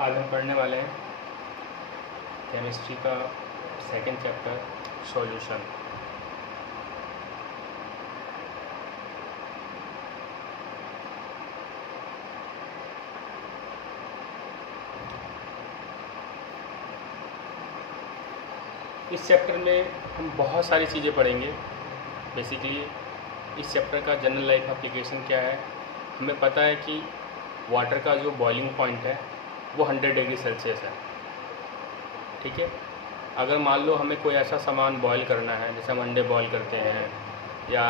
आज हम पढ़ने वाले हैं केमिस्ट्री का सेकंड चैप्टर सॉल्यूशन। इस चैप्टर में हम बहुत सारी चीज़ें पढ़ेंगे। बेसिकली इस चैप्टर का जनरल लाइफ एप्लीकेशन क्या है, हमें पता है कि वाटर का जो बॉइलिंग पॉइंट है वो 100 डिग्री सेल्सियस है। ठीक है, अगर मान लो हमें कोई ऐसा सामान बॉईल करना है, जैसे हम अंडे बॉईल करते हैं या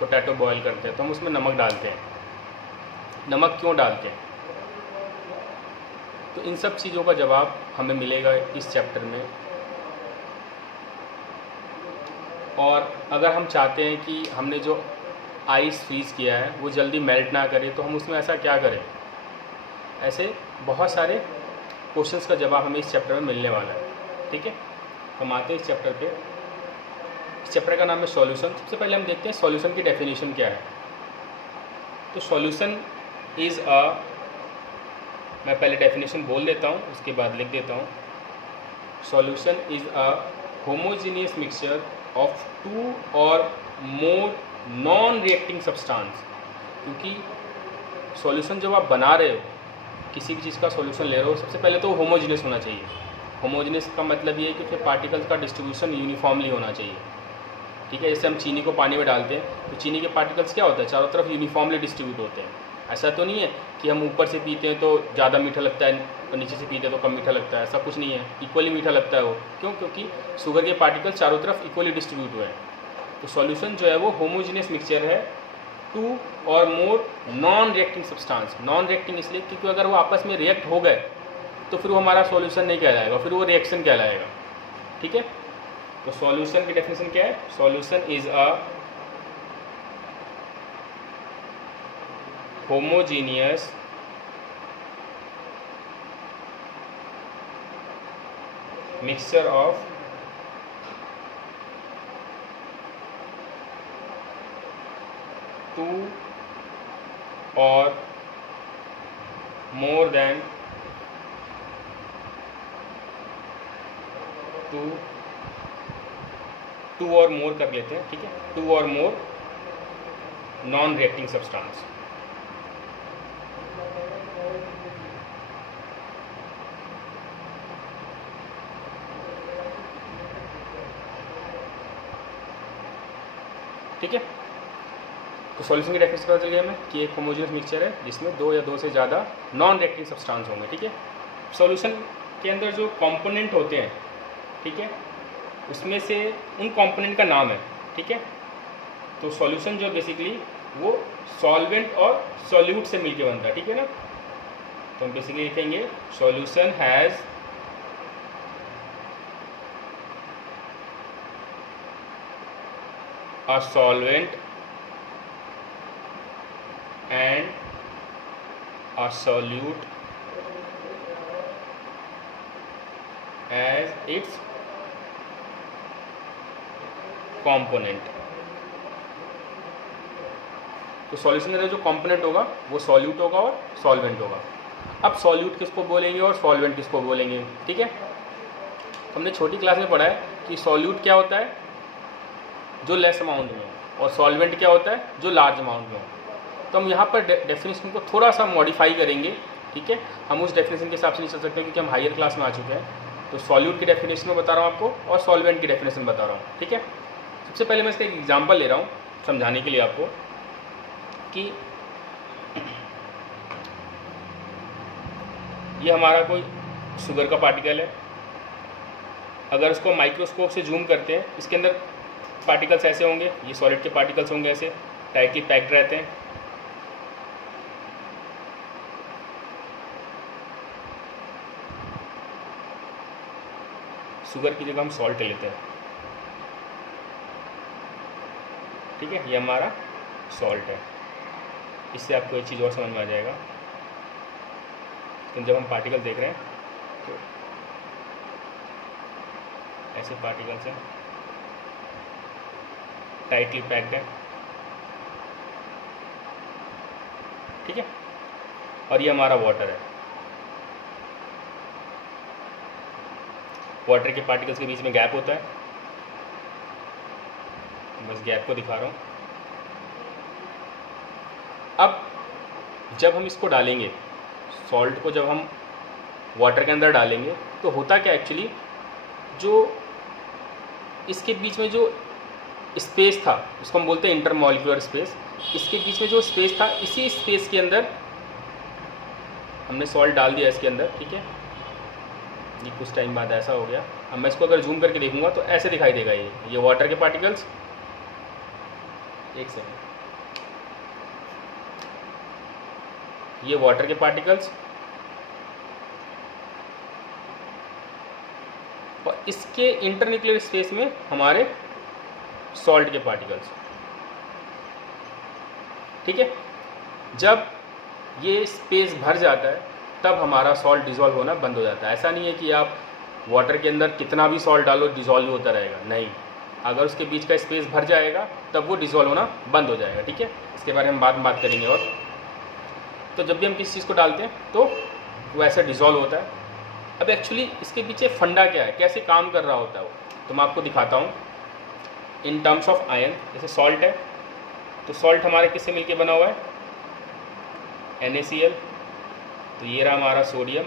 पोटैटो बॉईल करते हैं, तो हम उसमें नमक डालते हैं। नमक क्यों डालते हैं? तो इन सब चीज़ों का जवाब हमें मिलेगा इस चैप्टर में। और अगर हम चाहते हैं कि हमने जो आइस फ्रीज़ किया है वो जल्दी मेल्ट ना करे, तो हम उसमें ऐसा क्या करें। ऐसे बहुत सारे क्वेश्चंस का जवाब हमें इस चैप्टर में मिलने वाला है। ठीक है, हम आते हैं इस चैप्टर पे। इस चैप्टर का नाम है सॉल्यूशन। सबसे पहले हम देखते हैं सॉल्यूशन की डेफिनेशन क्या है। तो सॉल्यूशन इज़ मैं पहले डेफिनेशन बोल देता हूँ, उसके बाद लिख देता हूँ। Solution is a homogeneous mixture of two or more non reacting substance. क्योंकि सॉल्यूशन जब आप बना रहे हो, किसी भी चीज़ का सॉल्यूशन ले रहे हो, सबसे पहले तो होमोजीनियस होना चाहिए। होमोजीनियस का मतलब ये है कि फिर पार्टिकल्स का डिस्ट्रीब्यूशन यूनिफॉर्मली होना चाहिए। ठीक है, जैसे हम चीनी को पानी में डालते हैं तो चीनी के पार्टिकल्स क्या होता है, चारों तरफ यूनिफॉर्मली डिस्ट्रीब्यूट होते हैं। ऐसा तो नहीं है कि हम ऊपर से पीते हैं तो ज़्यादा मीठा लगता है और नीचे से पीते हैं तो कम मीठा लगता है। ऐसा कुछ नहीं है, इक्वली मीठा लगता है वो। क्यों? क्योंकि शुगर के पार्टिकल्स चारों तरफ इक्वली डिस्ट्रीब्यूट हुए हैं। तो सॉल्यूशन जो है वो होमोजीनियस मिक्सचर है to or more non reacting substance. Non reacting इसलिए क्योंकि अगर वो आपस में रिएक्ट हो गए तो फिर वो हमारा सॉल्यूशन नहीं कहलाएगा, फिर वो रिएक्शन कहलाएगा। ठीक है, तो सॉल्यूशन की डेफिनेशन क्या है? Solution is a homogeneous mixture of two or more then to or मोर कर लेते हैं। ठीक है, to or more non reacting substance. ठीक है, तो सॉल्यूशन की डेफिनेशन पता चल गया हमें कि एक होमोजेनियस मिक्सचर है जिसमें दो या दो से ज़्यादा नॉन रिएक्टिंग सब्सटेंस होंगे। ठीक है, सॉल्यूशन के अंदर जो कंपोनेंट होते हैं, ठीक है, उसमें से उन कंपोनेंट का नाम है। ठीक है, तो सॉल्यूशन जो बेसिकली वो सॉल्वेंट और सॉल्यूट से मिलके बनता है। ठीक है ना, तो हम बेसिकली लिखेंगे solution has a solvent and a solute as its component। तो सॉल्यूशन का जो कंपोनेंट होगा वो सॉल्यूट होगा और सॉल्वेंट होगा। अब सॉल्यूट किसको बोलेंगे और सॉल्वेंट किसको बोलेंगे? ठीक है, हमने छोटी क्लास में पढ़ा है कि सॉल्यूट क्या होता है, जो लेस अमाउंट में हो, और सॉल्वेंट क्या होता है, जो लार्ज अमाउंट में हो। तो हम यहाँ पर डेफिनेशन को थोड़ा सा मॉडिफाई करेंगे। ठीक है, हम उस डेफिनेशन के हिसाब से नहीं चल सकते क्योंकि हम हायर क्लास में आ चुके हैं। तो सॉल्यूट की डेफिनेशन में बता रहा हूँ आपको और सॉल्वेंट की डेफिनेशन बता रहा हूँ। ठीक है, सबसे पहले मैं इसका एक एग्जाम्पल ले रहा हूँ समझाने के लिए आपको कि ये हमारा कोई शुगर का पार्टिकल है। अगर उसको माइक्रोस्कोप से जूम करते हैं, इसके अंदर पार्टिकल्स ऐसे होंगे, ये सॉलिड के पार्टिकल्स होंगे, ऐसे टाइटली पैक्ड रहते हैं। शुगर की जगह हम सॉल्ट लेते हैं। ठीक है, ये हमारा सॉल्ट है। इससे आपको एक चीज़ और समझ में आ जाएगा कि जब हम पार्टिकल देख रहे हैं तो ऐसे पार्टिकल्स हैं, टाइटली पैक्ड है। ठीक है, और ये हमारा वाटर है। वाटर के पार्टिकल्स के बीच में गैप होता है, बस गैप को दिखा रहा हूँ। अब जब हम इसको डालेंगे, सॉल्ट को जब हम वाटर के अंदर डालेंगे तो होता क्या एक्चुअली, जो इसके बीच में जो स्पेस था उसको हम बोलते हैं इंटरमॉलिक्यूलर स्पेस, इसके बीच में जो स्पेस था इसी स्पेस के अंदर हमने सॉल्ट डाल दिया इसके अंदर, ठीक है। ये कुछ टाइम बाद ऐसा हो गया। अब मैं इसको अगर जूम करके देखूंगा तो ऐसे दिखाई देगा ये वाटर के पार्टिकल्स। एक सेकेंड, ये वाटर के पार्टिकल्स और इसके इंटरन्यूक्लियर स्पेस में हमारे सॉल्ट के पार्टिकल्स, ठीक है। जब ये स्पेस भर जाता है तब हमारा सॉल्ट डिज़ोल्व होना बंद हो जाता है। ऐसा नहीं है कि आप वाटर के अंदर कितना भी सॉल्ट डालो डिज़ोल्व होता रहेगा, नहीं, अगर उसके बीच का स्पेस भर जाएगा तब वो डिज़ोल्व होना बंद हो जाएगा, ठीक है। इसके बारे में बाद में बात करेंगे। और तो जब भी हम किसी चीज़ को डालते हैं तो वो ऐसा डिज़ोल्व होता है। अब एक्चुअली इसके पीछे फंडा क्या है, कैसे काम कर रहा होता है वो, तो मैं आपको दिखाता हूँ इन टर्म्स ऑफ आयन। जैसे सॉल्ट है तो सॉल्ट हमारे किससे मिलके बना हुआ है, NaCl। तो ये रहा हमारा सोडियम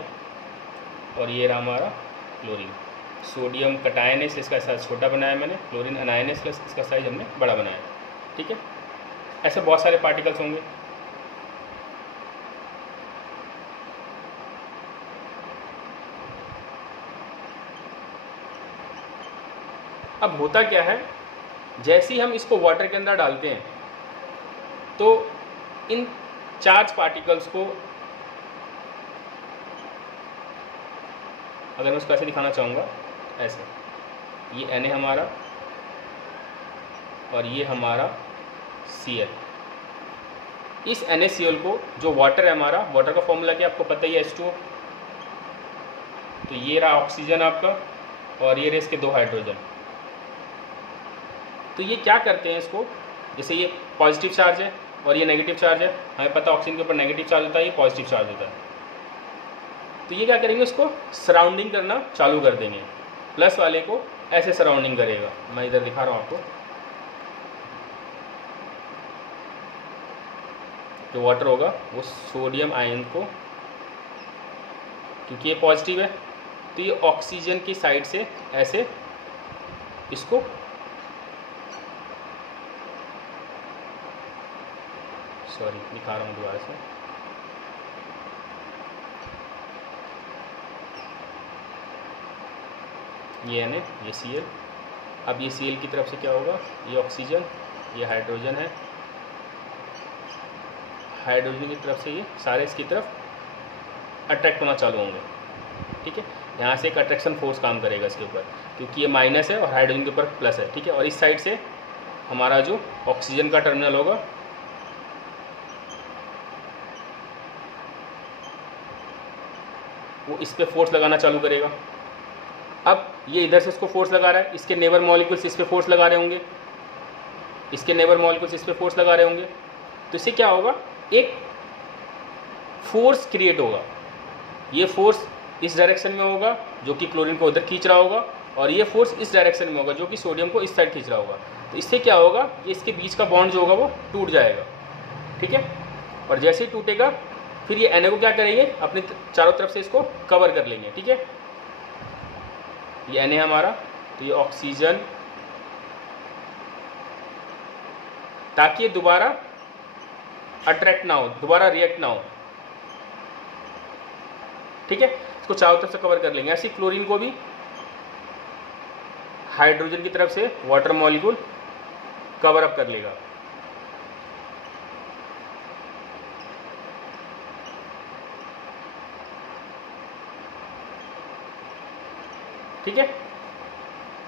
और ये रहा हमारा क्लोरीन। सोडियम कटायन है, इसका साइज छोटा बनाया मैंने, क्लोरीन अनायन है, इसका साइज हमने बड़ा बनाया, ठीक है। ऐसे बहुत सारे पार्टिकल्स होंगे। अब होता क्या है, जैसे ही हम इसको वाटर के अंदर डालते हैं तो इन चार्ज पार्टिकल्स को, अगर मैं उसको ऐसे दिखाना चाहूँगा, ऐसे, ये Na हमारा और ये हमारा Cl। इस NaCl को, जो वाटर है हमारा, वाटर का फॉर्मूला क्या आपको पता ही है, H2O। तो ये रहा ऑक्सीजन आपका और ये रहे इसके 2 हाइड्रोजन। तो ये क्या करते हैं इसको, जैसे ये पॉजिटिव चार्ज है और ये नेगेटिव चार्ज है, हमें पता है ऑक्सीजन के ऊपर नेगेटिव चार्ज होता है, ये पॉजिटिव चार्ज होता है। तो ये क्या करेंगे, इसको सराउंडिंग करना चालू कर देंगे, प्लस वाले को ऐसे सराउंडिंग करेगा। मैं इधर दिखा रहा हूँ आपको, जो वाटर होगा वो सोडियम आयन को, क्योंकि ये पॉजिटिव है तो ये ऑक्सीजन की साइड से ऐसे इसको दिखा रहा हूँ दोबारा से। ये Na, ये Cl। अब ये Cl की तरफ से क्या होगा, ये ऑक्सीजन, ये हाइड्रोजन है, हाइड्रोजन की तरफ से ये सारे इसकी तरफ अट्रैक्ट होना चालू होंगे, ठीक है। यहाँ से एक अट्रैक्शन फोर्स काम करेगा इसके ऊपर, क्योंकि ये माइनस है और हाइड्रोजन के ऊपर प्लस है, ठीक है। और इस साइड से हमारा जो ऑक्सीजन का टर्मिनल होगा वो इस पे फोर्स लगाना चालू करेगा। अब ये इधर से इसको फोर्स लगा रहा है, इसके नेबर मॉलिक्यूल्स इस पे फोर्स लगा रहे होंगे, इसके नेबर मॉलिक्यूल्स इस पे फोर्स लगा रहे होंगे। तो इससे क्या होगा, एक फोर्स क्रिएट होगा। ये फोर्स इस डायरेक्शन में होगा जो कि क्लोरीन को उधर खींच रहा होगा, और ये फोर्स इस डायरेक्शन में होगा जो कि सोडियम को इस साइड खींच रहा होगा। तो इससे क्या होगा कि इसके बीच का बॉन्ड जो होगा वो टूट जाएगा, ठीक है। और जैसे ही टूटेगा फिर ये Na को क्या करेंगे, अपने चारों तरफ से इसको कवर कर लेंगे, ठीक है। ये Na हमारा, तो ये ऑक्सीजन, ताकि ये दोबारा अट्रैक्ट ना हो, दोबारा रिएक्ट ना हो, ठीक है। इसको चारों तरफ से कवर कर लेंगे। ऐसे क्लोरीन को भी हाइड्रोजन की तरफ से वाटर मॉलिक्यूल कवर अप कर लेगा। ठीक है।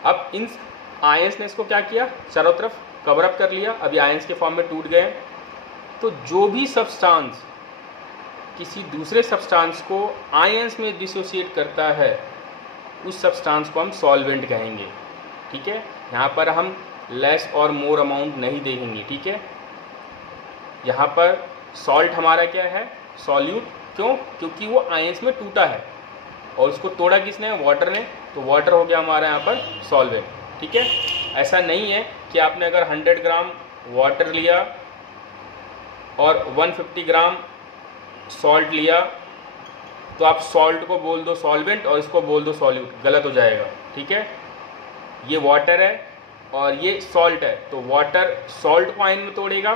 अब इन आयंस ने इसको क्या किया, चारों तरफ कवर अप कर लिया। अभी आयंस के फॉर्म में टूट गए। तो जो भी सब्सटेंस किसी दूसरे सब्सटेंस को आयंस में डिसोसिएट करता है उस सब्सटेंस को हम सॉल्वेंट कहेंगे, ठीक है। यहाँ पर हम लेस और मोर अमाउंट नहीं देखेंगे, ठीक है। यहाँ पर सॉल्ट हमारा क्या है, सॉल्यूट। क्यों? क्योंकि वो आयंस में टूटा है और उसको तोड़ा किसने, वाटर ने। तो वाटर हो गया हमारा यहाँ पर सॉल्वेंट। ठीक है, ऐसा नहीं है कि आपने अगर 100 ग्राम वाटर लिया और 150 ग्राम सॉल्ट लिया तो आप सॉल्ट को बोल दो सॉल्वेंट और इसको बोल दो सॉल्यूट, गलत हो जाएगा। ठीक है, ये वाटर है और ये सॉल्ट है, तो वाटर सॉल्ट को आयन में तोड़ेगा।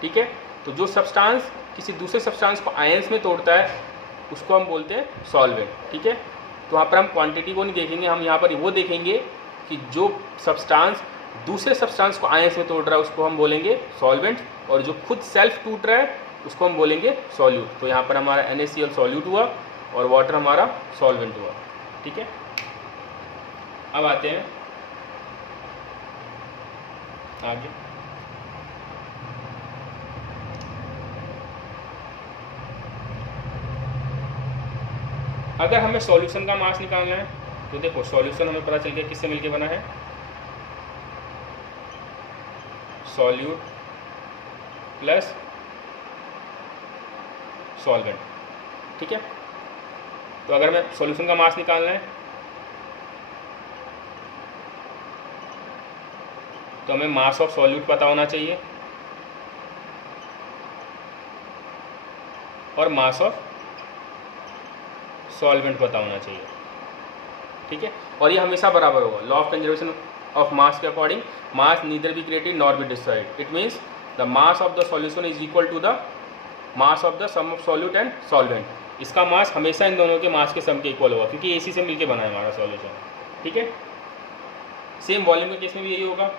ठीक है, तो जो सब्सटेंस किसी दूसरे सब्सटेंस को आयंस में तोड़ता है उसको हम बोलते हैं सॉल्वेंट। ठीक है, तो वहाँ पर हम क्वांटिटी को नहीं देखेंगे, हम यहाँ पर वो देखेंगे कि जो सब्सटेंस दूसरे सब्सटेंस को आयंस में तोड़ रहा है उसको हम बोलेंगे सॉल्वेंट, और जो खुद सेल्फ टूट रहा है उसको हम बोलेंगे सॉल्यूट। तो यहाँ पर हमारा NaCl सॉल्यूट हुआ और वाटर हमारा सॉल्वेंट हुआ। ठीक है, अब आते हैं आगे। अगर हमें सॉल्यूशन का मास निकालना है तो देखो सॉल्यूशन हमें पता चल गया किससे मिलके बना है, सॉल्यूट प्लस सॉल्वेंट। ठीक है, तो अगर हमें सॉल्यूशन का मास निकालना है तो हमें मास ऑफ सॉल्यूट पता होना चाहिए और मास ऑफ सॉल्वेंट पता होना चाहिए। ठीक है, और ये हमेशा बराबर होगा। Law of conservation of mass के according mass neither be created nor be destroyed. It means the mass of the solution is equal to the mass of the sum of solute and solvent. इसका mass हमेशा इन दोनों के मास के सम के equal होगा क्योंकि इसी से मिलके बना है हमारा सॉल्यूशन। ठीक है, सेम वॉल्यूम के केस में भी यही होगा।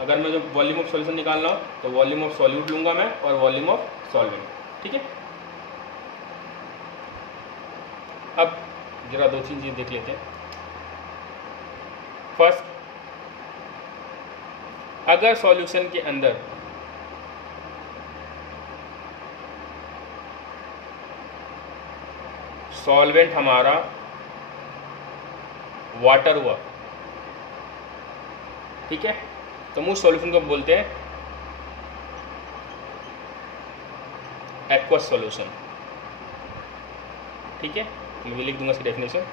अगर मैं जो वॉल्यूम ऑफ सॉल्यूशन निकालना हो तो वॉल्यूम ऑफ सॉल्यूट लूँगा मैं और वॉल्यूम ऑफ सॉल्वेंट। ठीक है, अब जरा दो चीज़ देख लेते हैं। फर्स्ट, अगर सॉल्यूशन के अंदर सॉल्वेंट हमारा वाटर हुआ, ठीक है, तो हम उस सॉल्यूशन को बोलते हैं एक्वस सॉल्यूशन। ठीक है, मैं भी लिख दूंगा इसकी डेफिनेशन।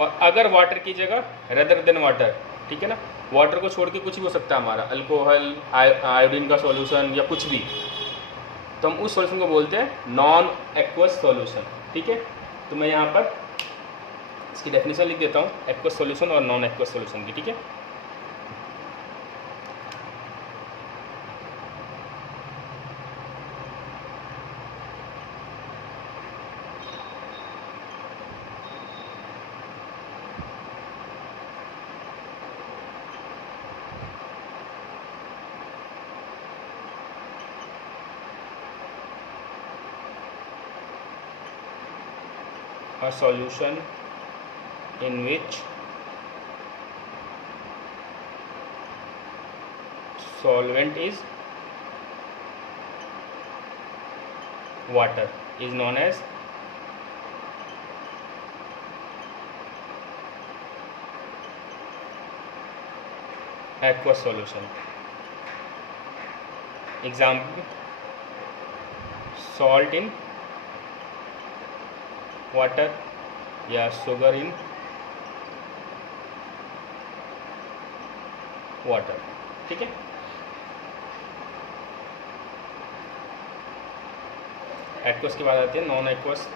और अगर वाटर की जगह रेदर देन वाटर, ठीक है ना, वाटर को छोड़ के कुछ भी हो सकता है हमारा, अल्कोहल, आयोडीन का सॉल्यूशन या कुछ भी, तो हम उस सॉल्यूशन को बोलते हैं नॉन एक्वस सॉल्यूशन। ठीक है, तो मैं यहाँ पर इसकी डेफिनेशन लिख देता हूँ एक्वस सॉल्यूशन और नॉन एक्वस सॉल्यूशन की। ठीक है, a solution in which solvent is water is known as aqueous solution. Example, salt in water या शुगर इन वाटर। ठीक है, एक्वस की बात आती है नॉन एक्वस।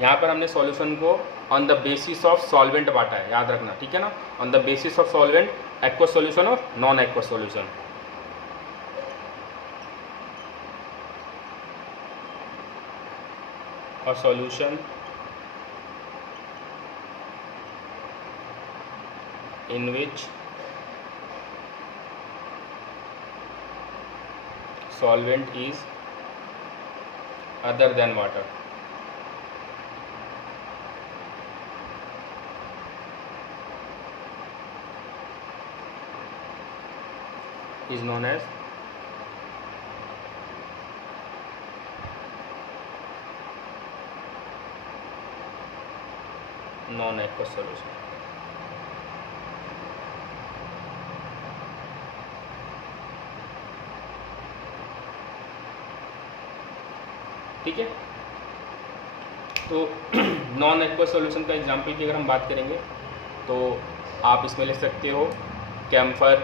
यहाँ पर हमने सॉल्यूशन को on the basis of solvent बांटा है, याद रखना। ठीक है ना, on the basis of solvent aqueous solution और non aqueous solution. A solution in which solvent is other than water is known as non aqueous solution. ठीक है, तो नॉन एक्वस सॉल्यूशन का एग्जांपल की अगर हम बात करेंगे तो आप इसमें ले सकते हो कैम्फर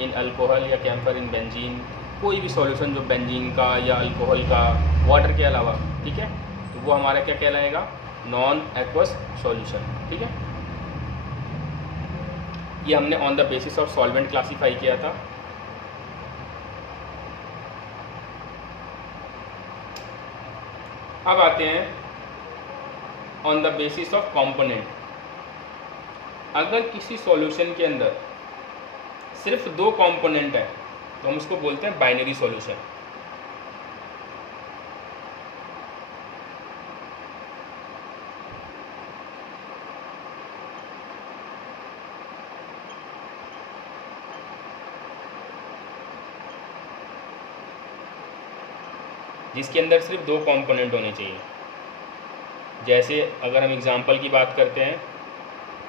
इन अल्कोहल या कैम्फर इन बेंजीन, कोई भी सॉल्यूशन जो बेंजीन का या अल्कोहल का वाटर के अलावा, ठीक है, तो वो हमारा क्या कहलाएगा, नॉन एक्वस सॉल्यूशन। ठीक है, ये हमने on the basis of solvent classify किया था। अब आते हैं on the basis of component. अगर किसी सॉल्यूशन के अंदर सिर्फ 2 कंपोनेंट है तो हम उसको बोलते हैं बाइनरी सॉल्यूशन। जिसके अंदर सिर्फ 2 कंपोनेंट होने चाहिए। जैसे अगर हम एग्जांपल की बात करते हैं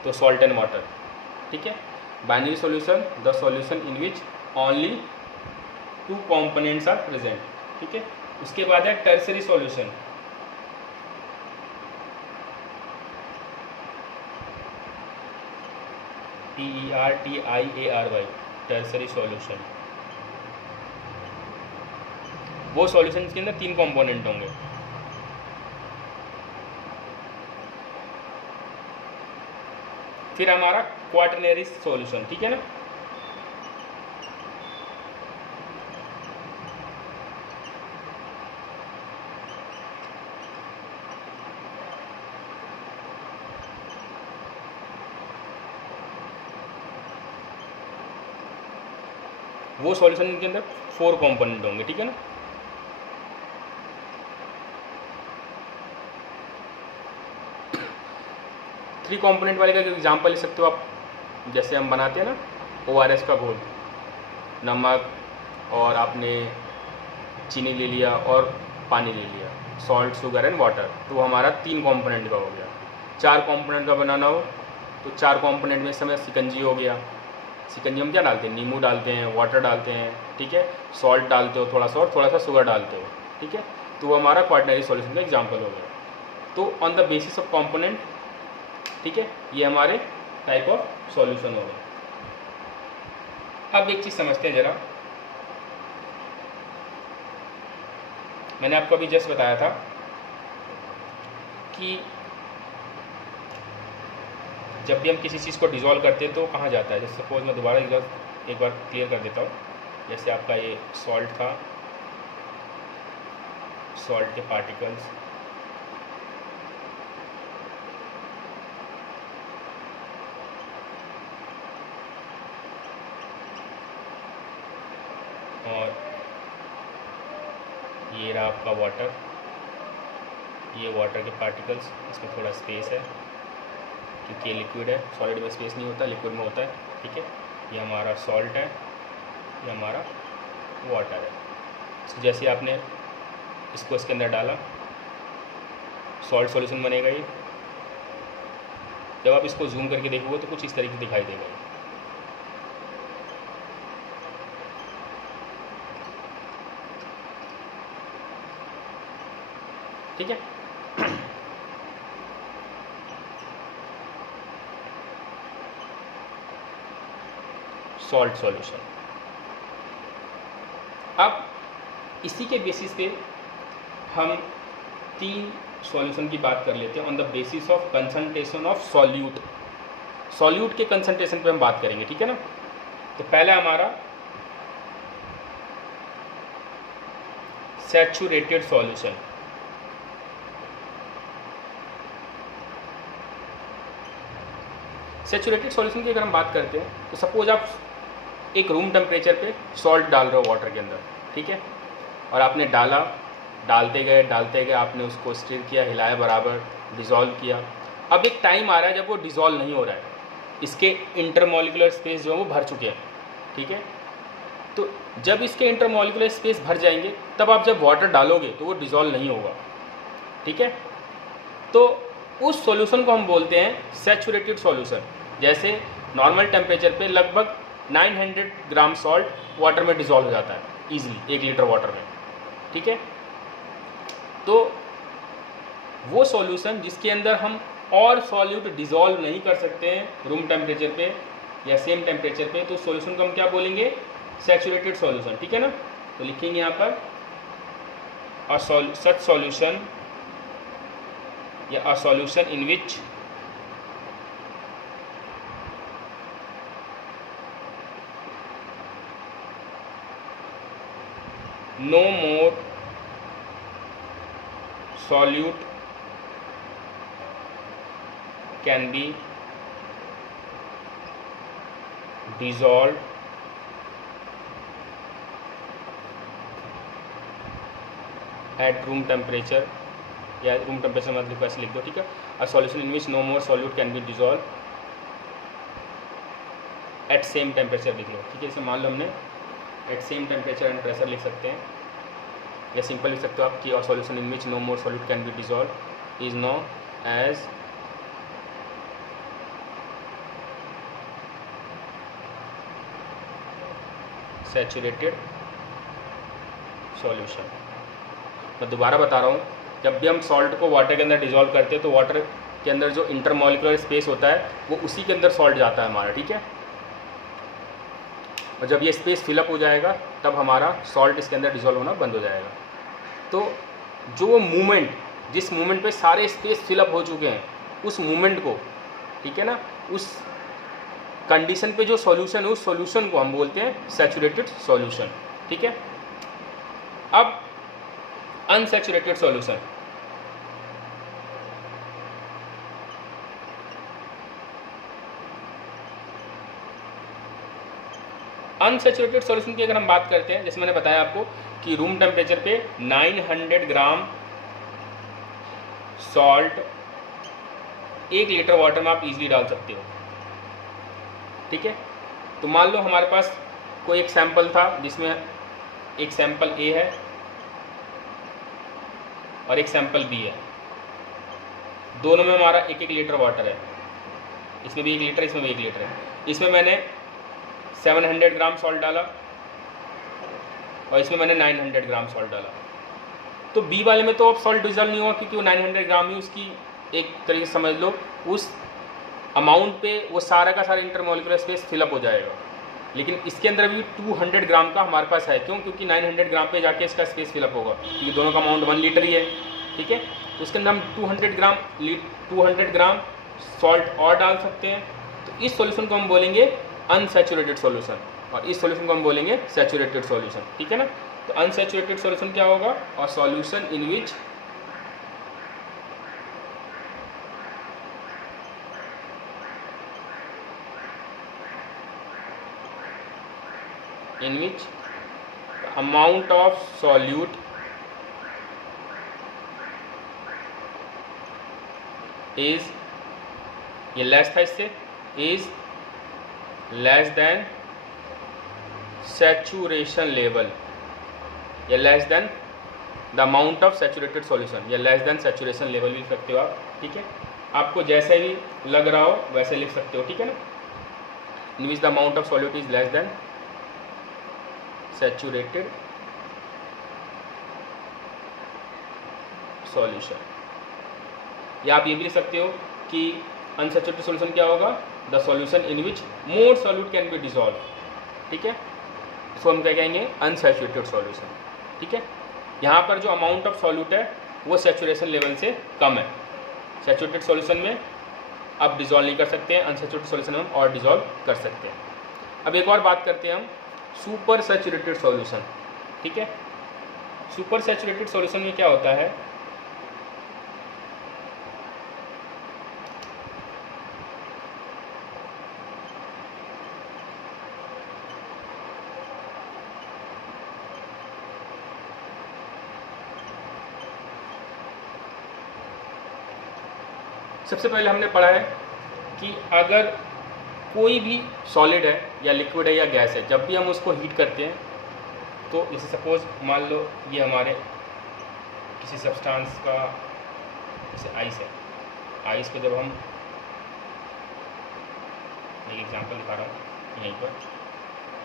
तो सॉल्ट एंड वाटर। ठीक है, binary solution the solution in which only 2 components are present. ठीक है, उसके बाद है tertiary solution. TERTIARY, tertiary solution, वो सॉल्यूशन के अंदर 3 कंपोनेंट होंगे। फिर हमारा क्वाटरनरी सॉल्यूशन। ठीक है ना, वो सॉल्यूशन के अंदर 4 कंपोनेंट होंगे। ठीक है ना, थ्री कंपोनेंट वाले का एग्जांपल ले सकते हो आप। जैसे हम बनाते हैं ना ORS का घोल, नमक और आपने चीनी ले लिया और पानी ले लिया, सॉल्ट शुगर एंड वाटर, तो वो हमारा 3 कंपोनेंट का हो गया। 4 कंपोनेंट का बनाना हो तो 4 कंपोनेंट में इस समय शिकंजी हो गया। शिकंजी हम क्या डालते हैं, नींबू डालते हैं, वाटर डालते हैं, ठीक है, सॉल्ट डालते हो थोड़ा सा और थोड़ा सा शुगर डालते हो। ठीक है, तो वो हमारा क्वाटरनरी सॉल्यूशन का एग्जांपल हो गया। तो on the basis of component, ठीक है, ये हमारे टाइप ऑफ सॉल्यूशन हो गए। अब एक चीज़ समझते हैं ज़रा, मैंने आपको अभी जस्ट बताया था कि जब भी हम किसी चीज़ को डिज़ोल्व करते हैं तो कहाँ जाता है। जैसे सपोज मैं दोबारा एक बार क्लियर कर देता हूँ। जैसे आपका ये सॉल्ट था, सॉल्ट के पार्टिकल्स, और ये रहा आपका वाटर, ये वाटर के पार्टिकल्स, इसमें थोड़ा स्पेस है क्योंकि ये लिक्विड है, सॉलिड में स्पेस नहीं होता, लिक्विड में होता है। ठीक है, ये हमारा सॉल्ट है, ये हमारा वाटर है। तो जैसे आपने इसको इसके अंदर डाला, सॉल्ट सॉल्यूशन बनेगा ये। जब आप इसको जूम करके देखोगे तो कुछ इस तरीके से दिखाई देगा। ठीक है, सॉल्ट सॉल्यूशन। अब इसी के बेसिस पे हम 3 सॉल्यूशन की बात कर लेते हैं on the basis of concentration of solute. Solute के कंसंट्रेशन पे हम बात करेंगे। ठीक है ना, तो पहला हमारा सैचुरेटेड सॉल्यूशन। सैचुरेटेड सॉल्यूशन की अगर हम बात करते हैं तो सपोज आप एक रूम टेम्परेचर पे सॉल्ट डाल रहे हो वाटर के अंदर। ठीक है, और आपने डालते गए आपने उसको स्टिर किया, हिलाया, बराबर डिज़ोल्व किया। अब एक टाइम आ रहा है जब वो डिज़ोल्व नहीं हो रहा है, इसके इंटरमॉलिकुलर स्पेस जो है वो भर चुके हैं। ठीक है, तो जब इसके इंटरमॉलिकुलर स्पेस भर जाएंगे तब आप जब वाटर डालोगे तो वो डिज़ोल्व नहीं होगा। ठीक है, तो उस सॉल्यूशन को हम बोलते हैं सैचुरेटेड सॉल्यूशन। जैसे नॉर्मल टेम्परेचर पे लगभग 900 ग्राम सॉल्ट वाटर में डिज़ोल्व हो जाता है ईजिली, 1 लीटर वाटर में। ठीक है, तो वो सॉल्यूशन जिसके अंदर हम और सॉल्यूट डिज़ोल्व नहीं कर सकते हैं रूम टेम्परेचर पे या सेम टेम्परेचर पे, तो सॉल्यूशन को हम क्या बोलेंगे? सैचुरेटेड सॉल्यूशन, ठीक है ना। तो लिखेंगे यहाँ पर सच सॉल्यूशन या अ solution in which no more solute can be dissolved at room temperature, या रूम टेम्परेचर मतलब ऐसे लिख दो, ठीक है। A solution in which no more solute can be dissolve at same temperature लिख लो, ठीक है। इसे मान लो हमने at same temperature and pressure लिख सकते हैं, या सिंपल लिख सकते हो आप कि a solution in which no more solute can be dissolve is known as saturated solution. मैं दोबारा बता रहा हूँ, जब भी हम सॉल्ट को वाटर के अंदर डिजॉल्व करते हैं तो वाटर के अंदर जो इंटरमॉलिक्यूलर स्पेस होता है वो उसी के अंदर सॉल्ट जाता है हमारा, ठीक है। और जब ये स्पेस फिलअप हो जाएगा तब हमारा सॉल्ट इसके अंदर डिजॉल्व होना बंद हो जाएगा। तो जो मूवमेंट, जिस मूवमेंट पे सारे स्पेस फिलअप हो चुके हैं, उस मूवमेंट को, ठीक है ना, उस कंडीशन पे जो सॉल्यूशन है उस सॉल्यूशन को हम बोलते हैं सैचुरेटेड सॉल्यूशन, ठीक है। अब अनसैचुरेटेड सॉल्यूशन, अनसैचुरेटेड सॉल्यूशन की अगर हम बात करते हैं, जैसे मैंने बताया आपको कि रूम टेम्परेचर पे 900 ग्राम सॉल्ट 1 लीटर वाटर में आप इजीली डाल सकते हो, ठीक है। तो मान लो हमारे पास कोई एक सैंपल था जिसमें एक सैंपल ए है और एक सैंपल बी है, दोनों में हमारा 1-1 लीटर वाटर है, इसमें भी 1 लीटर, इसमें भी 1 लीटर है। इसमें मैंने 700 ग्राम सॉल्ट डाला और इसमें मैंने 900 ग्राम सॉल्ट डाला। तो बी वाले में तो अब सॉल्ट डिजॉल्व नहीं हुआ क्योंकि वो 900 ग्राम ही उसकी एक तरीके से समझ लो उस अमाउंट पे वो सारा का सारा इंटरमॉलिक्यूलर स्पेस फिलअप हो जाएगा। लेकिन इसके अंदर भी 200 ग्राम का हमारे पास है, क्यों? क्योंकि 900 ग्राम पे जाके इसका स्पेस फिलअप होगा, क्योंकि दोनों का अमाउंट 1 लीटर ही है, ठीक है। तो उसके अंदर हम 200 ग्राम सॉल्ट और डाल सकते हैं। तो इस सॉल्यूशन को हम बोलेंगे अनसैचुरेटेड सॉल्यूशन और इस सॉल्यूशन को हम बोलेंगे सैचुरेटेड सॉल्यूशन, ठीक है ना। तो अनसैचुरेटेड सॉल्यूशन क्या होगा? और solution in which amount of solute is, ये लेस था इससे, is less than saturation level, या less than the amount of saturated solution, या less than saturation level भी लिख सकते हो आप, ठीक है। आपको जैसे भी लग रहा हो वैसे लिख सकते हो, ठीक है ना। in which the amount of solute is less than saturated solution. या आप ये भी लिख सकते हो कि अनसैचुरेटेड सॉल्यूशन क्या होगा? The solution in which more solute can be dissolve, ठीक है। इसको हम क्या कहेंगे? अनसैचुरेटेड सॉल्यूशन, ठीक है। यहाँ पर जो अमाउंट ऑफ सॉल्यूट है वो सैचुरेशन लेवल से कम है। सैचुरेटेड सॉल्यूशन में आप डिजॉल्व नहीं कर सकते हैं, अनसैचुरेटेड सॉल्यूशन में हम और डिजॉल्व कर सकते हैं। अब एक और बात करते हैं हम सुपर सैचुरेटेड सॉल्यूशन, ठीक है। सुपर सैचुरेटेड सॉल्यूशन में क्या होता है? सबसे पहले हमने पढ़ा है कि अगर कोई भी सॉलिड है या लिक्विड है या गैस है, जब भी हम उसको हीट करते हैं तो जैसे सपोज मान लो ये हमारे किसी सब्सटेंस का जैसे आइस है, आइस को जब हम, एक एग्जांपल दिखा रहा हूँ यहीं पर,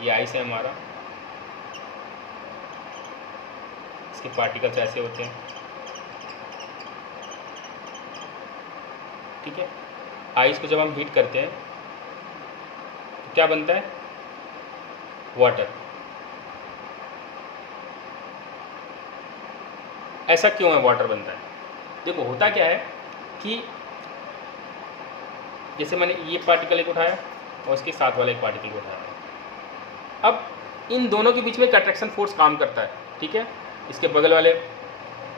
ये आइस है हमारा, इसके पार्टिकल्स ऐसे होते हैं, ठीक है। आइस को जब हम हीट करते हैं तो क्या बनता है, वाटर। ऐसा क्यों है वाटर बनता है? देखो होता क्या है कि जैसे मैंने ये पार्टिकल एक उठाया और इसके साथ वाला एक पार्टिकल को उठाया, अब इन दोनों के बीच में एक अट्रैक्शन फोर्स काम करता है, ठीक है। इसके बगल वाले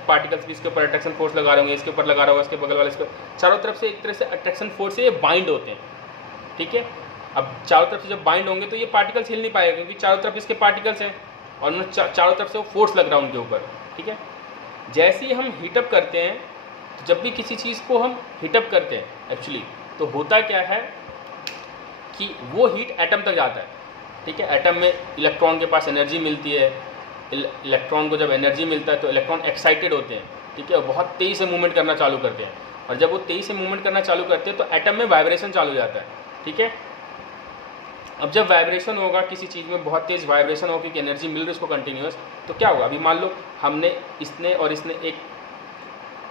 पार्टिकल्स भी इसके ऊपर अट्रैक्शन फोर्स लगा रहे होंगे, इसके ऊपर लगा रहा होगा, इसके बगल वाले इसके चारों तरफ से एक तरह से अट्रैक्शन फोर्स से ये बाइंड होते हैं, ठीक है। अब चारों तरफ से जब बाइंड होंगे तो ये पार्टिकल्स हिल नहीं पाएगा क्योंकि चारों तरफ इसके पार्टिकल्स हैं और उन चारों तरफ से वो फोर्स लग रहा है उनके ऊपर, ठीक है। जैसे ही हम हीटअप करते हैं, तो जब भी किसी चीज़ को हम हीटअप करते हैं एक्चुअली, तो होता क्या है कि वो हीट एटम तक जाता है, ठीक है। एटम में इलेक्ट्रॉन के पास एनर्जी मिलती है, इलेक्ट्रॉन को जब एनर्जी मिलता है तो इलेक्ट्रॉन एक्साइटेड होते हैं, ठीक है, बहुत तेज़ी से मूवमेंट करना चालू करते हैं, और जब वो तेज़ी से मूवमेंट करना चालू करते हैं तो एटम में वाइब्रेशन चालू हो जाता है, ठीक है। अब जब वाइब्रेशन होगा किसी चीज़ में, बहुत तेज़ वाइब्रेशन हो क्योंकि एनर्जी मिल रही है उसको कंटिन्यूस, तो क्या होगा, अभी मान लो हमने इसने और इसने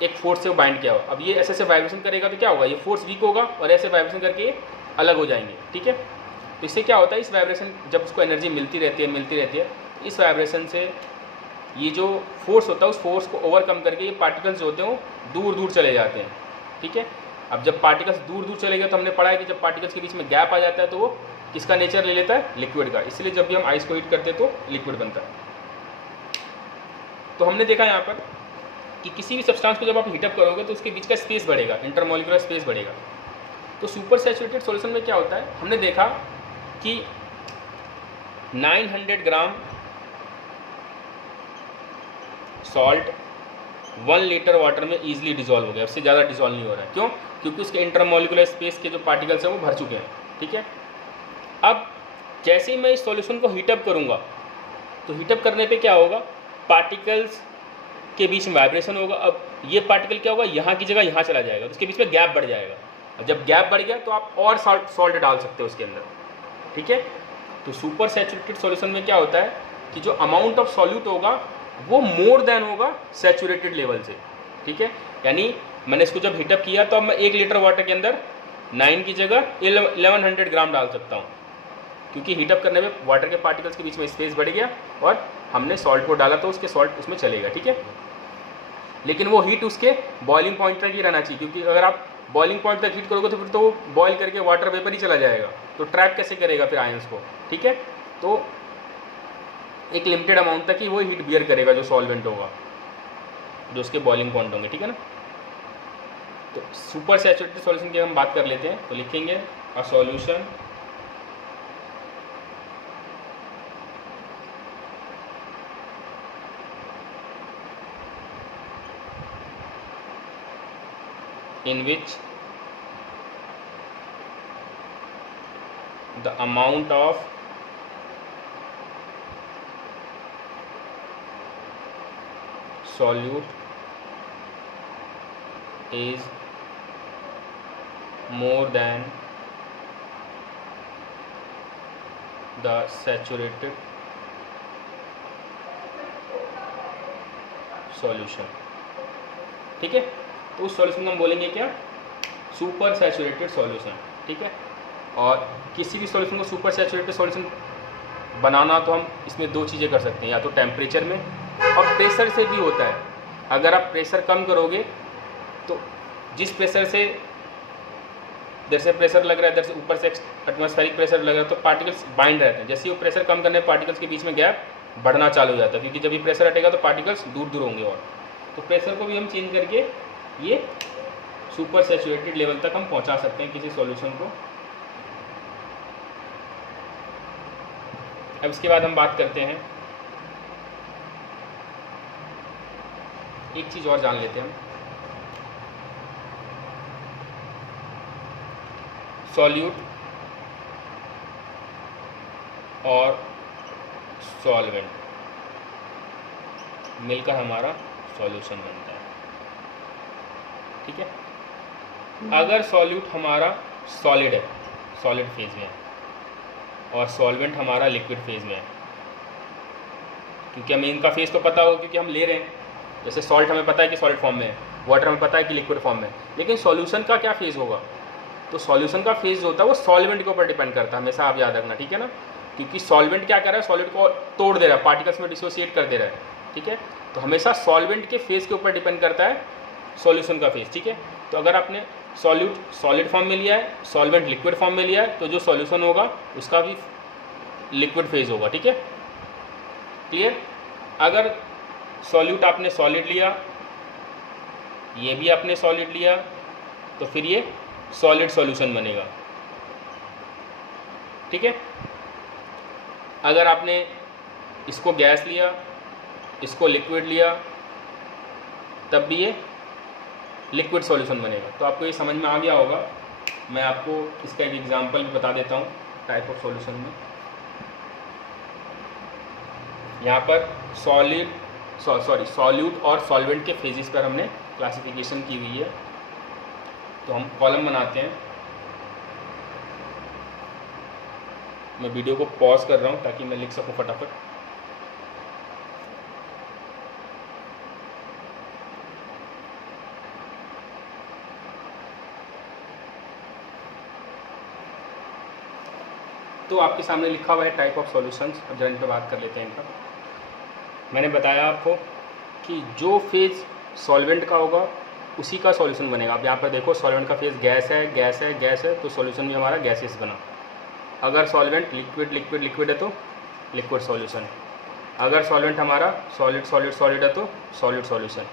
एक फोर्स से बाइंड किया हो, अब ये ऐसे वाइब्रेशन करेगा तो क्या होगा, ये फोर्स वीक होगा और ऐसे वाइब्रेशन करके ये अलग हो जाएंगे, ठीक है। तो इससे क्या होता है, इस वाइब्रेशन जब उसको एनर्जी मिलती रहती है, तो इस वाइब्रेशन से ये जो फोर्स होता है उस फोर्स को ओवरकम करके ये पार्टिकल्स जो होते हैं वो दूर दूर चले जाते हैं, ठीक है। अब जब पार्टिकल्स दूर दूर चले गए तो हमने पढ़ा है कि जब पार्टिकल्स के बीच में गैप आ जाता है तो वो किसका नेचर ले लेता है, लिक्विड का। इसलिए जब भी हम आइस को हीट करते हैं तो लिक्विड बनता है। तो हमने देखा यहाँ पर कि किसी भी सब्सटेंस को जब आप हीटअप करोगे तो उसके बीच का स्पेस बढ़ेगा, इंटरमॉलिक्यूलर स्पेस बढ़ेगा। तो सुपर सैचुरेटेड सॉल्यूशन में क्या होता है, हमने देखा कि 900 ग्राम सॉल्ट 1 लीटर वाटर में ईजिली डिजॉल्व हो गया, उससे ज़्यादा डिजॉल्व नहीं हो रहा है। क्यों? क्योंकि उसके इंटरमॉलिक्यूलर स्पेस के जो पार्टिकल्स हैं वो भर चुके हैं, ठीक है। अब जैसे ही मैं इस सॉल्यूशन को हीटअप करूँगा तो हीटअप करने पे क्या होगा, पार्टिकल्स के बीच में वाइब्रेशन होगा। अब ये पार्टिकल क्या होगा, यहाँ की जगह यहाँ चला जाएगा, तो उसके बीच में गैप बढ़ जाएगा, और जब गैप बढ़ गया तो आप और सॉल्ट डाल सकते हो उसके अंदर, ठीक है। तो सुपर सैचुरेटेड सॉल्यूशन में क्या होता है कि जो अमाउंट ऑफ सॉल्यूट होगा वो मोर देन होगा सैचुरेटेड लेवल से, ठीक है। यानी मैंने इसको जब हीटअप किया तो अब मैं 1 लीटर वाटर के अंदर 9 की जगह 1100 ग्राम डाल सकता हूँ, क्योंकि हीटअप करने में वाटर के पार्टिकल्स के बीच में स्पेस बढ़ गया और हमने सॉल्ट को डाला तो उसके सॉल्ट उसमें चलेगा, ठीक है। लेकिन वो हीट उसके बॉइलिंग पॉइंट तक ही रहना चाहिए, क्योंकि अगर आप बॉइलिंग पॉइंट तक हीट करोगे तो फिर तो वो बॉयल करके वाटर वेपर ही चला जाएगा, तो ट्रैप कैसे करेगा फिर आयंस को, ठीक है। तो एक लिमिटेड अमाउंट तक ही वो हीट बियर करेगा जो सॉल्वेंट होगा, जो उसके बॉइलिंग पॉइंट होंगे, ठीक है ना। तो सुपर सैचुरेटेड सॉल्यूशन की हम बात कर लेते हैं, तो लिखेंगे a solution in which the amount of solute is more than the saturated solution, ठीक है। तो उस सॉल्यूशन को हम बोलेंगे क्या, सुपर सैचुरेटेड सॉल्यूशन, ठीक है। और किसी भी सॉल्यूशन को सुपर सैचुरेटेड सॉल्यूशन बनाना तो हम इसमें 2 चीज़ें कर सकते हैं, या तो टेम्परेचर में और प्रेशर से भी होता है। अगर आप प्रेशर कम करोगे तो जिस प्रेशर से इधर से प्रेशर लग रहा है, इधर से ऊपर से एटमॉस्फेरिक प्रेशर लग रहा है, तो पार्टिकल्स बाइंड रहते हैं। जैसे ही वो प्रेशर कम करने पार्टिकल्स के बीच में गैप बढ़ना चालू हो जाता है, क्योंकि जब भी प्रेशर हटेगा तो पार्टिकल्स दूर दूर होंगे। और तो प्रेशर को भी हम चेंज करके ये सुपर सैचुरेटेड लेवल तक हम पहुंचा सकते हैं किसी सॉल्यूशन को। अब इसके बाद हम बात करते हैं, एक चीज़ और जान लेते हैं हम, सॉल्यूट और सॉल्वेंट मिलकर हमारा सॉल्यूशन बनता है, ठीक है। अगर सॉल्यूट हमारा सॉलिड है, सॉलिड फेज में है, और सॉल्वेंट हमारा लिक्विड फेज में है, क्योंकि हमें इनका फेज तो पता होगा क्योंकि हम ले रहे हैं। जैसे सॉल्ट हमें पता है कि सॉलिड फॉर्म में है, वाटर हमें पता है कि लिक्विड फॉर्म में, लेकिन सॉल्यूशन का क्या फेज़ होगा, तो सॉल्यूशन का फेज़ जो होता है वो सॉल्वेंट के ऊपर डिपेंड करता है, हमेशा आप याद रखना, ठीक है ना, क्योंकि सॉल्वेंट क्या कर रहा है, सॉलिड को तोड़ दे रहा है, पार्टिकल्स में डिसोसिएट कर दे रहा है, ठीक है, तो हमेशा सॉल्वेंट के फेज़ के ऊपर डिपेंड करता है सॉल्यूशन का फेज़, ठीक है। तो अगर आपने सॉलिड फॉर्म में लिया है, सॉल्वेंट लिक्विड फॉर्म में लिया है, तो जो सॉल्यूशन होगा उसका भी लिक्विड फेज़ होगा, ठीक है, क्लियर। अगर सॉल्यूट आपने सॉलिड लिया, ये भी आपने सॉलिड लिया, तो फिर ये सॉलिड सॉल्यूशन बनेगा, ठीक है। अगर आपने इसको गैस लिया, इसको लिक्विड लिया, तब भी ये लिक्विड सॉल्यूशन बनेगा। तो आपको ये समझ में आ गया होगा। मैं आपको इसका एक एग्जांपल भी बता देता हूँ टाइप ऑफ सॉल्यूशन में। यहाँ पर सॉल्यूट और सॉल्वेंट के फेजेस पर हमने क्लासिफिकेशन की हुई है। तो हम कॉलम बनाते हैं। मैं वीडियो को पॉज कर रहा हूँ ताकि मैं लिख सकूँ फटाफट। तो आपके सामने लिखा हुआ है टाइप ऑफ सॉल्यूशंस। अब जरा इन पर बात कर लेते हैं इनका। मैंने बताया आपको कि जो फेज़ सॉल्वेंट का होगा उसी का सॉल्यूशन बनेगा। अब यहाँ पर देखो सॉल्वेंट का फेज़ गैस है, गैस है, गैस है, तो सॉल्यूशन भी हमारा गैसेस बना। अगर सॉल्वेंट लिक्विड है तो लिक्विड सॉल्यूशन। अगर सॉल्वेंट हमारा सॉलिड है तो सॉलिड सॉल्यूशन,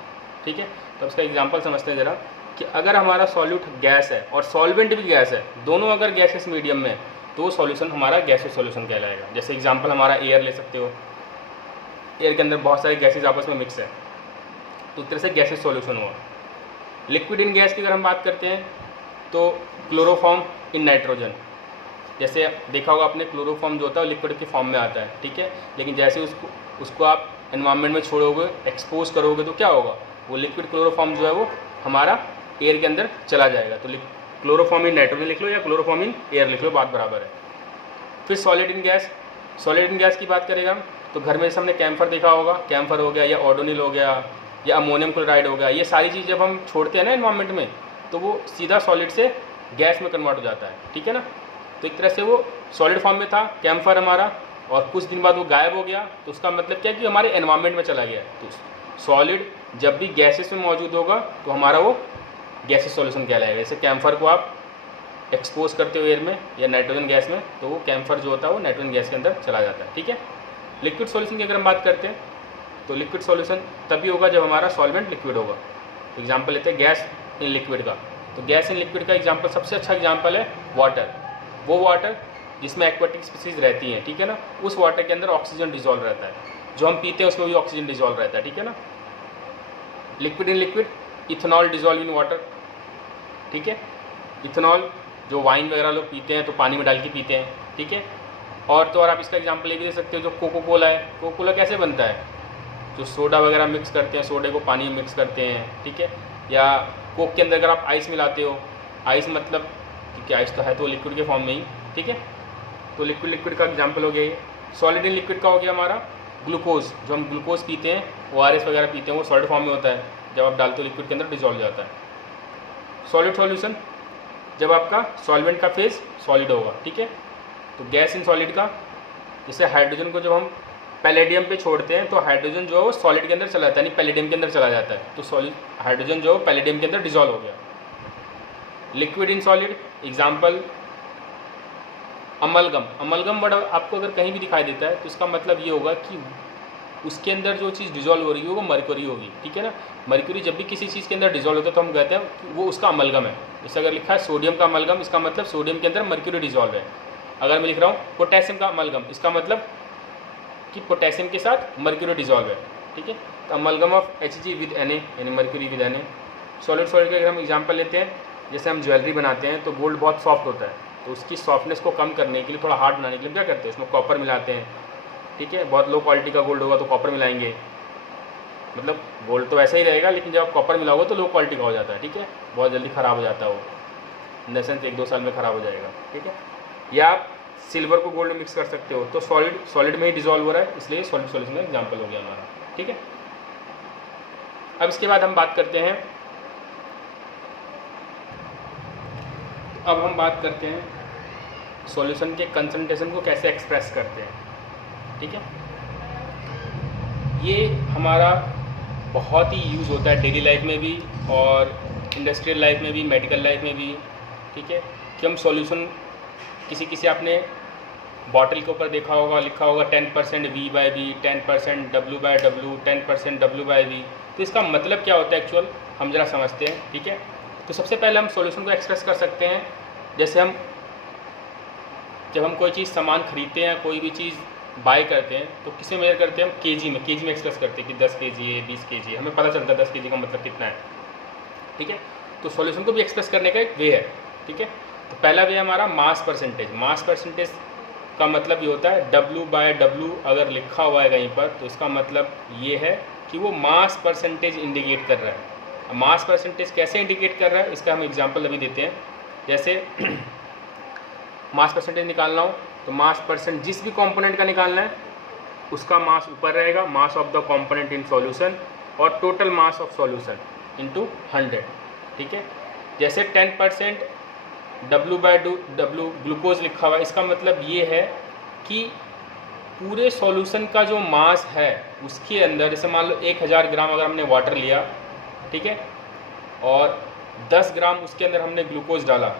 ठीक है। तो इसका एग्जांपल समझते हैं ज़रा कि अगर हमारा सॉल्यूट गैस है और सॉल्वेंट भी गैस है, दोनों अगर गैसेस मीडियम में, तो सॉल्यूशन हमारा गैसेस सॉल्यूशन कहलाएगा। जैसे एग्जांपल हमारा एयर ले सकते हो, एयर के अंदर बहुत सारे गैसेस आपस में मिक्स है, तो एक तरह से गैसेस सॉल्यूशन हुआ। लिक्विड इन गैस की अगर हम बात करते हैं तो क्लोरोफॉर्म इन नाइट्रोजन। जैसे देखा होगा आपने, क्लोरोफॉर्म जो होता है लिक्विड की फॉर्म में आता है, ठीक है, लेकिन जैसे उसको आप एनवायरनमेंट में छोड़ोगे, एक्सपोज करोगे, तो क्या होगा, वो लिक्विड क्लोरोफॉर्म जो है वो हमारा एयर के अंदर चला जाएगा। तो क्लोरोफॉर्म इन नाइट्रोजन लिख लो या क्लोरोफॉर्म इन एयर लिख लो, बात बराबर है। फिर सॉलिड इन गैस की बात करेगा तो घर में जैसे हमने कैम्फर देखा होगा, कैम्फर हो गया या ऑडोनिल हो गया या अमोनियम क्लोराइड हो गया, ये सारी चीज़ जब हम छोड़ते हैं ना एनवायरनमेंट में, तो वो सीधा सॉलिड से गैस में कन्वर्ट हो जाता है, ठीक है ना। तो एक तरह से वो सॉलिड फॉर्म में था कैम्फर हमारा, और कुछ दिन बाद वो गायब हो गया, तो उसका मतलब क्या है कि हमारे एनवायरनमेंट में चला गया। तो सॉलिड जब भी गैसेस में मौजूद होगा तो हमारा वो गैसेस सॉल्यूशन कहलाएगा। जैसे कैम्फर को आप एक्सपोज करते हो एयर में या नाइट्रोजन गैस में, तो वो कैम्फर जो होता है वो नाइट्रोजन गैस के अंदर चला जाता है, ठीक है। लिक्विड सॉल्यूशन की अगर हम बात करते हैं तो लिक्विड सॉल्यूशन तभी होगा जब हमारा सॉल्वेंट लिक्विड होगा। एग्जाम्पल लेते हैं गैस इन लिक्विड का। तो गैस इन लिक्विड का एग्जाम्पल, सबसे अच्छा एग्जाम्पल है वाटर। वो वाटर जिसमें एक्वाटिक स्पीसीज रहती हैं, ठीक है ना, उस वाटर के अंदर ऑक्सीजन डिजॉल्व रहता है। जो हम पीते हैं उसमें भी ऑक्सीजन डिजॉल्व रहता है, ठीक है ना। Liquid in liquid, ethanol dissolve in water, ठीक है। इथेनॉल जो वाइन वगैरह लोग पीते हैं तो पानी में डाल के पीते हैं, ठीक है। और तो और आप इसका एग्जाम्पल ये भी दे सकते हो, जो कोको कोला है, कोको कोला कैसे बनता है, जो सोडा वगैरह मिक्स करते हैं, सोडे को पानी में मिक्स करते हैं, ठीक है। या कोक के अंदर अगर आप आइस मिलाते हो, आइस मतलब क्योंकि आइस तो है तो लिक्विड के फॉर्म में ही, ठीक है। तो लिक्विड का एग्जाम्पल हो गया ये। सॉलिड इन लिक्विड का हो गया हमारा ग्लूकोज। जो हम ग्लूकोज पीते हैं, ORS वगैरह पीते हैं, वो सॉलिड फॉर्म में होता है, जब आप डालते हो लिक्विड के अंदर डिजॉल्व जाता है। सॉलिड सॉल्यूशन जब आपका सॉल्वेंट का फेज सॉलिड होगा, ठीक है। तो गैस इन सॉलिड का, जैसे हाइड्रोजन को जब हम पैलेडियम पे छोड़ते हैं तो हाइड्रोजन जो है वो सॉलिड के अंदर चला जाता है, यानी पैलेडियम के अंदर चला जाता है, तो सॉलिड हाइड्रोजन जो है पैलेडियम के अंदर डिजॉल्व हो गया। Liquid in solid example amalgam word आपको अगर कहीं भी दिखाई देता है तो इसका मतलब ये होगा कि उसके अंदर जो चीज़ डिजॉल्व हो रही है वो मरकरी होगी, ठीक है ना। मरकरी जब भी किसी चीज़ के अंदर डिजॉल्व होता है तो हम कहते हैं कि वो उसका अमलगम है। जैसे अगर लिखा है सोडियम का अमलगम, इसका मतलब सोडियम के अंदर मरकरी डिजॉल्व है। अगर मैं लिख रहा हूँ पोटेशियम का अमलगम, इसका मतलब कि पोटेशियम के साथ मरकरी डिजॉल्व है, ठीक है। तो amalgam of Hg with Na, यानी मरकरी विद Na। सॉलिड का अगर हम एग्जाम्पल लेते हैं, जैसे हम ज्वेलरी बनाते हैं तो गोल्ड बहुत सॉफ्ट होता है, तो उसकी सॉफ्टनेस को कम करने के लिए, थोड़ा हार्ड बनाने के लिए क्या करते हैं, उसमें कॉपर मिलाते हैं, ठीक है। बहुत लो क्वालिटी का गोल्ड होगा तो कॉपर मिलाएंगे, मतलब गोल्ड तो वैसा ही रहेगा, लेकिन जब आप कॉपर मिलाओगे तो लो क्वालिटी का हो जाता है, ठीक है, बहुत जल्दी ख़राब हो जाता है वो, इन द सेंस 1-2 साल में ख़राब हो जाएगा, ठीक है। या आप सिल्वर को गोल्ड में मिक्स कर सकते हो, तो सॉलिड में ही डिजॉल्व हो रहा है, इसलिए सॉलिड सॉल्यूशन का एग्जाम्पल हो गया हमारा, ठीक है। अब इसके बाद हम बात करते हैं अब हम बात करते हैं सॉल्यूशन के कंसंट्रेशन को कैसे एक्सप्रेस करते हैं। ठीक है, ये हमारा बहुत ही यूज़ होता है डेली लाइफ में भी और इंडस्ट्रियल लाइफ में भी, मेडिकल लाइफ में भी। ठीक है, कि हम सॉल्यूशन किसी आपने बॉटल के ऊपर देखा होगा, लिखा होगा 10% V/V, 10% W/W, 10% W/V। तो इसका मतलब क्या होता है एक्चुअल, हम ज़रा समझते हैं। ठीक है, तो सबसे पहले हम सॉल्यूशन को एक्सप्रेस कर सकते हैं, जैसे हम जब हम कोई चीज़ सामान खरीदते हैं, कोई भी चीज़ बाय करते हैं, तो किसे मेजर करते हैं हम, केजी में एक्सप्रेस करते हैं कि 10 kg है, 20 kg है, हमें पता चलता है 10 kg का मतलब कितना है। ठीक है, तो सॉल्यूशन को भी एक्सप्रेस करने का एक वे है। ठीक है, तो पहला वे हमारा मास परसेंटेज। मास परसेंटेज का मतलब ये होता है W/W अगर लिखा हुआ है कहीं पर, तो इसका मतलब ये है कि वो मास परसेंटेज इंडिकेट कर रहा है। मास परसेंटेज कैसे इंडिकेट कर रहा है, इसका हम एग्जांपल अभी देते हैं। जैसे मास परसेंटेज निकालना हो तो मास परसेंट जिस भी कंपोनेंट का निकालना है उसका मास ऊपर रहेगा, mass of the component in solution, और total mass of solution into 100। ठीक है, जैसे 10% W/W ग्लूकोज लिखा हुआ है, इसका मतलब ये है कि पूरे सॉल्यूशन का जो मास है उसके अंदर, जैसे मान लो 1000 ग्राम अगर हमने वाटर लिया, ठीक है, और 10 ग्राम उसके अंदर हमने ग्लूकोज डाला।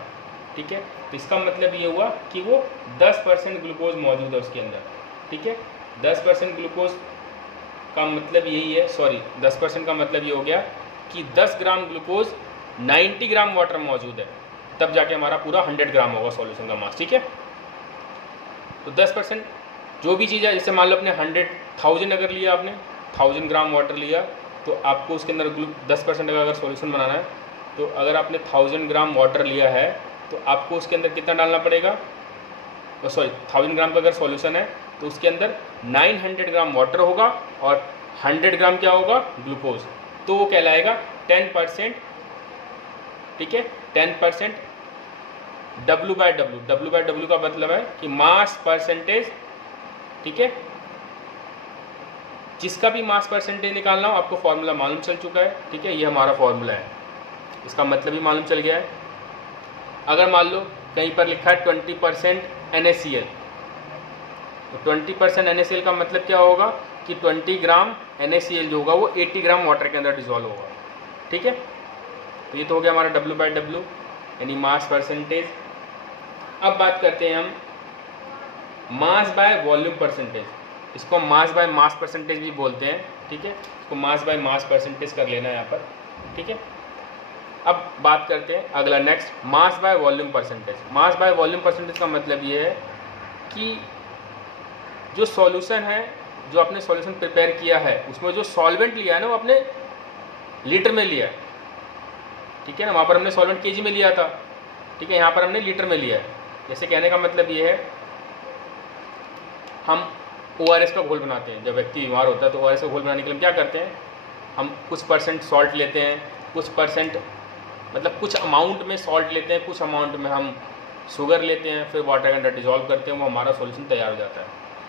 ठीक है, तो इसका मतलब ये हुआ कि वो 10% ग्लूकोज मौजूद है उसके अंदर। ठीक है, 10% ग्लूकोज का मतलब यही है, 10% का मतलब ये हो गया कि 10 ग्राम ग्लूकोज 90 ग्राम वाटर मौजूद है, तब जाके हमारा पूरा 100 ग्राम होगा सॉल्यूशन का मास। ठीक है, तो 10% जो भी चीज़ है, जैसे मान लो अपने 100,000 अगर लिया, आपने 1000 ग्राम वाटर लिया, तो आपको उसके अंदर 10% का अगर सॉल्यूशन बनाना है, तो अगर आपने 1000 ग्राम वाटर लिया है तो आपको उसके अंदर कितना डालना पड़ेगा, 1000 ग्राम का अगर सॉल्यूशन है तो उसके अंदर 900 ग्राम वाटर होगा और 100 ग्राम क्या होगा, ग्लूकोज, तो वो कहलाएगा 10%। ठीक है, 10% W/W। W/W का मतलब है कि मास परसेंटेज। ठीक है, जिसका भी मास परसेंटेज निकालना हो आपको फॉर्मूला मालूम चल चुका है। ठीक है, ये हमारा फॉर्मूला है, इसका मतलब भी मालूम चल गया है। अगर मान लो कहीं पर लिखा है 20% NaCl, तो 20% NaCl का मतलब क्या होगा कि 20 ग्राम NaCl जो होगा वो 80 ग्राम वाटर के अंदर डिजॉल्व होगा। ठीक है, तो ये तो हो गया हमारा W/W यानी मास परसेंटेज। अब बात करते हैं हम मास बाय वॉल्यूम परसेंटेज। इसको मास बाय मास परसेंटेज भी बोलते हैं। ठीक है, इसको मास बाय मास परसेंटेज कर लेना है यहाँ पर। ठीक है, अब बात करते हैं अगला next, mass by volume percentage. Mass by volume percentage का मतलब ये है कि जो सॉल्यूशन है, जो आपने सॉल्यूशन प्रिपेयर किया है, उसमें जो सॉल्वेंट लिया है ना वो आपने लीटर में लिया है। ठीक है ना, वहाँ पर हमने सॉल्वेंट केजी में लिया था। ठीक है, यहाँ पर हमने लीटर में लिया है। जैसे कहने का मतलब ये है, हम ORS का घोल बनाते हैं, जब व्यक्ति बीमार होता है तो ORS का घोल बनाने के लिए क्या करते हैं, हम कुछ परसेंट सॉल्ट लेते हैं, कुछ परसेंट मतलब कुछ अमाउंट में सॉल्ट लेते हैं, कुछ अमाउंट में हम शुगर लेते हैं, फिर वाटर के अंदर डिजॉल्व करते हैं, वो हमारा सॉल्यूशन तैयार हो जाता है।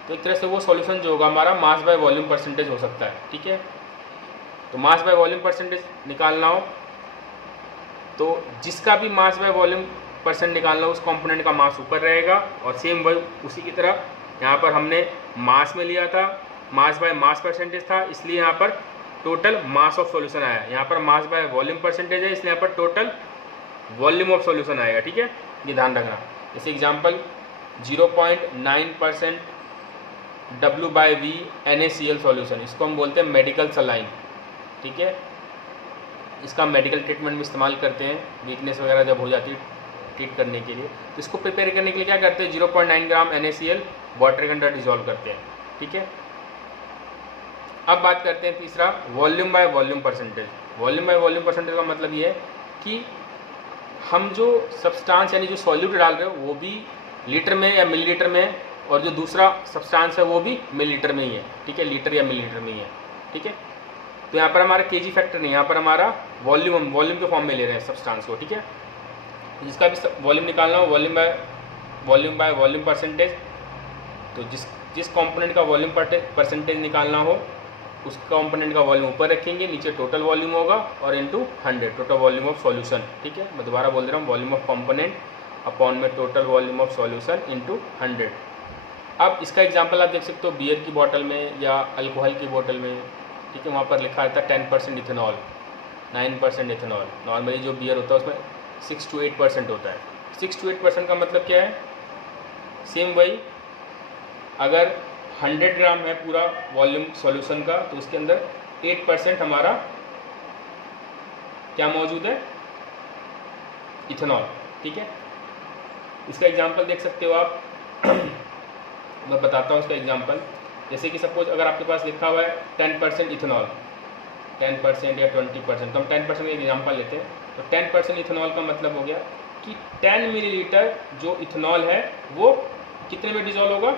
तो एक तरह से वो सॉल्यूशन जो होगा हमारा मास बाय वॉल्यूम परसेंटेज हो सकता है। ठीक है, तो मास बाय वॉल्यूम परसेंटेज निकालना हो तो जिसका भी मास बाय वॉल्यूम परसेंट निकालना हो उस कंपोनेंट का मास ऊपर रहेगा, और सेम वही उसी की तरह यहाँ पर हमने मास में लिया था, मास बाय मास परसेंटेज था, इसलिए यहाँ पर टोटल मास ऑफ सॉल्यूशन आया। यहाँ पर मास बाय वॉल्यूम परसेंटेज है, इसलिए यहाँ पर टोटल वॉल्यूम ऑफ सॉल्यूशन आएगा। ठीक है, ये ध्यान रखना। जैसे एग्जांपल 0.9% W/V NaCl सॉल्यूशन, इसको हम बोलते हैं मेडिकल सलाइन। ठीक है, इसका मेडिकल ट्रीटमेंट में इस्तेमाल करते हैं, वीकनेस वगैरह जब हो जाती है ट्रीट करने के लिए। तो इसको प्रिपेयर करने के लिए क्या करते हैं, 0.9 ग्राम NaCl वाटर के अंदर डिजॉल्व करते हैं। ठीक है, अब बात करते हैं तीसरा, volume by volume percentage. Volume by volume percentage का मतलब ये है कि हम जो सब्सटेंस यानी जो सॉल्यूट डाल रहे हो वो भी लीटर में या मिलीलीटर में है, और जो दूसरा सब्सटेंस है वो भी मिलीलीटर में ही है। ठीक है, लीटर या मिलीलीटर में ही है। ठीक है, तो यहाँ पर हमारा केजी फैक्टर नहीं, यहाँ पर हमारा वॉल्यूम के फॉर्म में ले रहे हैं सब्सटेंस को। ठीक है, जिसका भी वॉल्यूम निकालना हो, वॉल्यूम बाय वॉल्यूम परसेंटेज, तो जिस कंपोनेंट का वॉल्यूम परसेंटेज निकालना हो उस कंपोनेंट का वॉल्यूम ऊपर रखेंगे, नीचे टोटल वॉल्यूम होगा, और into 100 total volume of solution. ठीक है, मैं दोबारा बोल रहा हूँ, वॉल्यूम ऑफ कंपोनेंट अपॉन में total volume of solution into 100। अब इसका एग्जांपल आप देख सकते हो बियर की बोतल में या अल्कोहल की बोतल में, ठीक है, वहाँ पर लिखा रहता है 10% इथेनॉल, 9% इथेनॉल। नॉर्मली जो बियर होता है उसमें 6 to 8% होता है। 6 to 8% का मतलब क्या है? सेम वही, अगर 100 ग्राम है पूरा वॉल्यूम सॉल्यूशन का तो उसके अंदर 8% हमारा क्या मौजूद है? इथेनॉल, ठीक है। इसका एग्जांपल देख सकते हो आप मैं बताता हूँ इसका एग्जांपल। जैसे कि सपोज अगर आपके पास लिखा हुआ है 10% इथेनॉल, 10% या 20%, तो हम 10% का एग्जांपल लेते हैं। तो 10% इथेनॉल का मतलब हो गया कि 10 मिलीलीटर जो इथेनॉल है वो कितने में डिजोल्व होगा?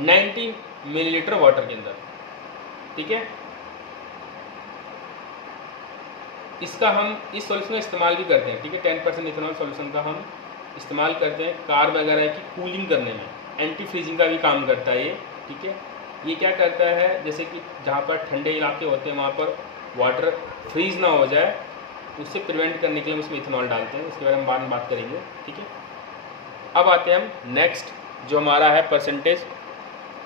90 मिलीलीटर वाटर के अंदर, ठीक है। इसका हम इस सॉल्यूशन का इस्तेमाल भी करते हैं, ठीक है। 10% इथेनॉल सॉल्यूशन का हम इस्तेमाल करते हैं कार वगैरह की कूलिंग करने में, एंटी फ्रीजिंग का भी काम करता है ये, ठीक है। ये क्या करता है, जैसे कि जहाँ पर ठंडे इलाके होते हैं वहाँ पर वाटर फ्रीज ना हो जाए, उससे प्रिवेंट करने के लिए हम उसमें इथेनॉल डालते हैं। इसके बारे में बाद में बात करेंगे, ठीक है। अब आते हैं हम नेक्स्ट जो हमारा है परसेंटेज